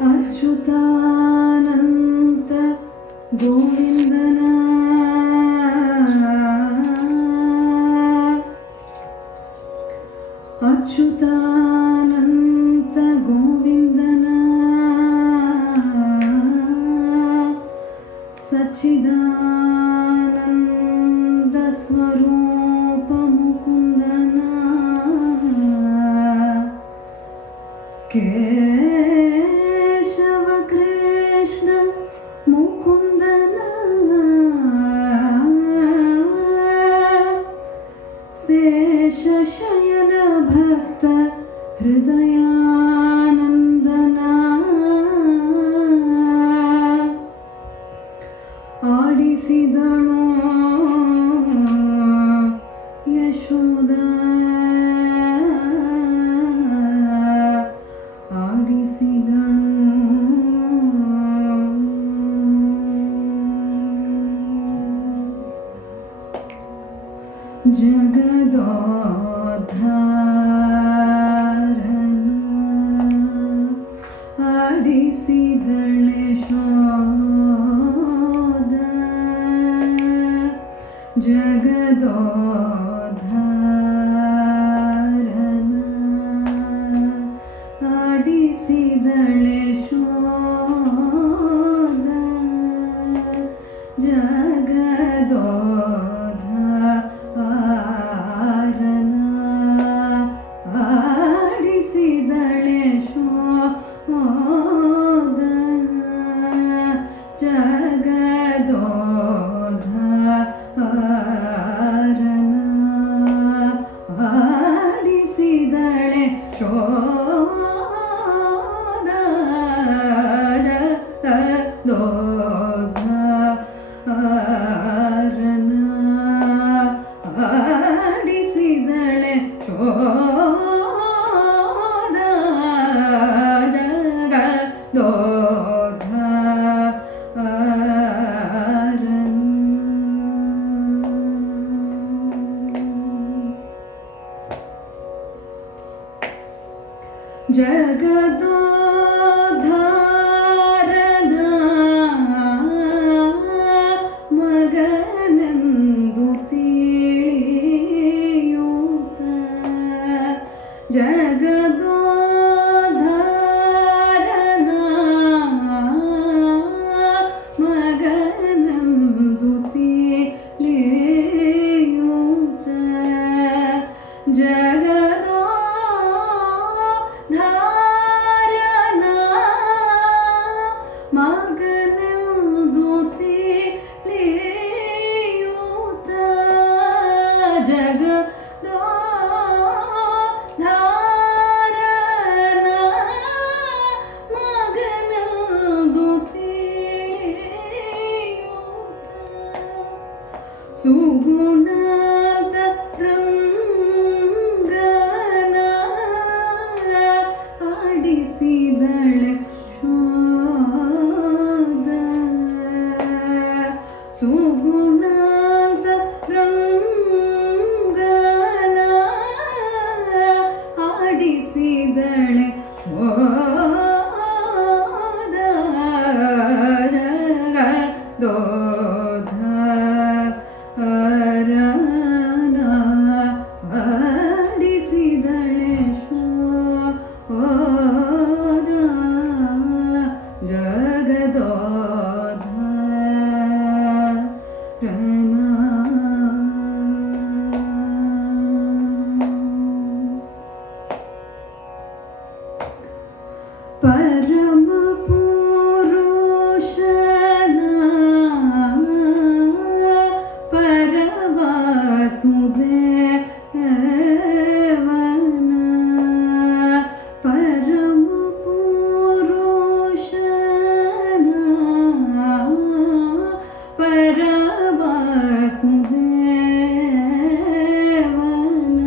ಅಚ್ಯುತಾನಂತ ಗೋವಿಂದನ ಅಚ್ಯುತಾನಂತ ಗೋವಿಂದನ ಸಚ್ಚಿದಾನಂದ ಸ್ವರೂಪ ಮುಕುಂದನ ಕೇಶವ ಕೃಷ್ಣ ಮುಕುಂದನ ಶೇಷಶಯನ ಭಕ್ತ ಹೃದಯಾನಂದನ ಆಡಿಸಿದಳು ಯಶೋದ ಜಗದೋದ್ಧಾರನ ಆಡಿಸಿದಳೆ ಶೋಧ ಜಗದೋದ್ಧಾರನ ಆಡಿಸಿದಳೆ ಶೋಧ ಆಡಿಸಿದಳೆ ಶೋಧ ಜಗದೋದ್ಧಾರನ ಆಡಿಸಿದಳೆ ಶೋಧ ಜಗದೋದ್ಧಾರನ ಆಡಿಸಿದಳೆ ಶೋಧ ಜಗದೋದ್ಧಾರನ ಮಗನೆಂದು ತಿಳಿಯೂತ ಜಗದೋದ್ಧಾರನ ಮಗನೆಂದು ತಿಳಿಯೂತ ಜಗದೋದ್ಧಾರನ ಮಗನೆಂದು ತಿಳಿಯೂತ ಜಗದೋದ್ಧಾರನ ಮಗನೆಂದು ತಿಳಿಯೂತ ಸುಗುಣಾಂತ ರಂಗನ ಆಡಿಸಿದಳೆ ಶೋಧ ಸುಗುಣಾಂತ ರಂಗನ ಆಡಿಸಿದಳೆ ಶೋಧ ಜಗದೋದ್ಧಾರನ ಆಡಿಸಿದಳೆ ಶೋಧ ಜಗದೋದ್ಧಾರನ ಪರಮ ಪುರುಷನ ಪರವಾಸುದೇವನ ಪರಮ ಪುರುಷನ ಪರವಾಸುದೇವನ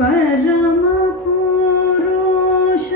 ಪರಮ ಪುರುಷ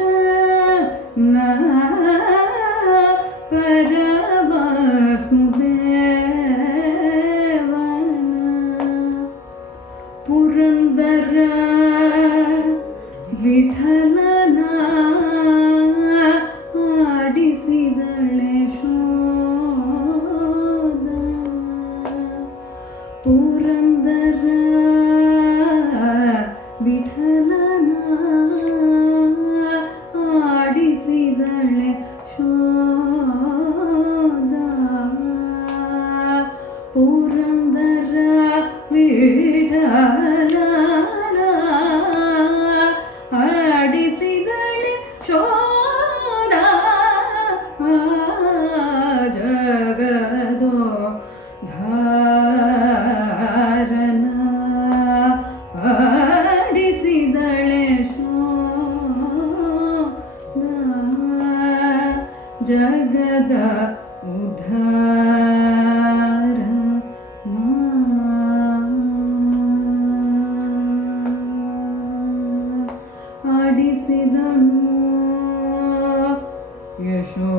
ಆಡಿಸಿದಳೆ ಶೋಧ ಪುರಂದರ ವಿಠಲ ಆಡಿಸಿದಳೆ ಶೋಧ ಜಗದೋ ಧಾರನ ಆಡಿಸಿದಳೆ ಶೋಧ ಜಗದ ಉದ್ಧಾರ ಆಡಿಸಿದನು ಯಶೋ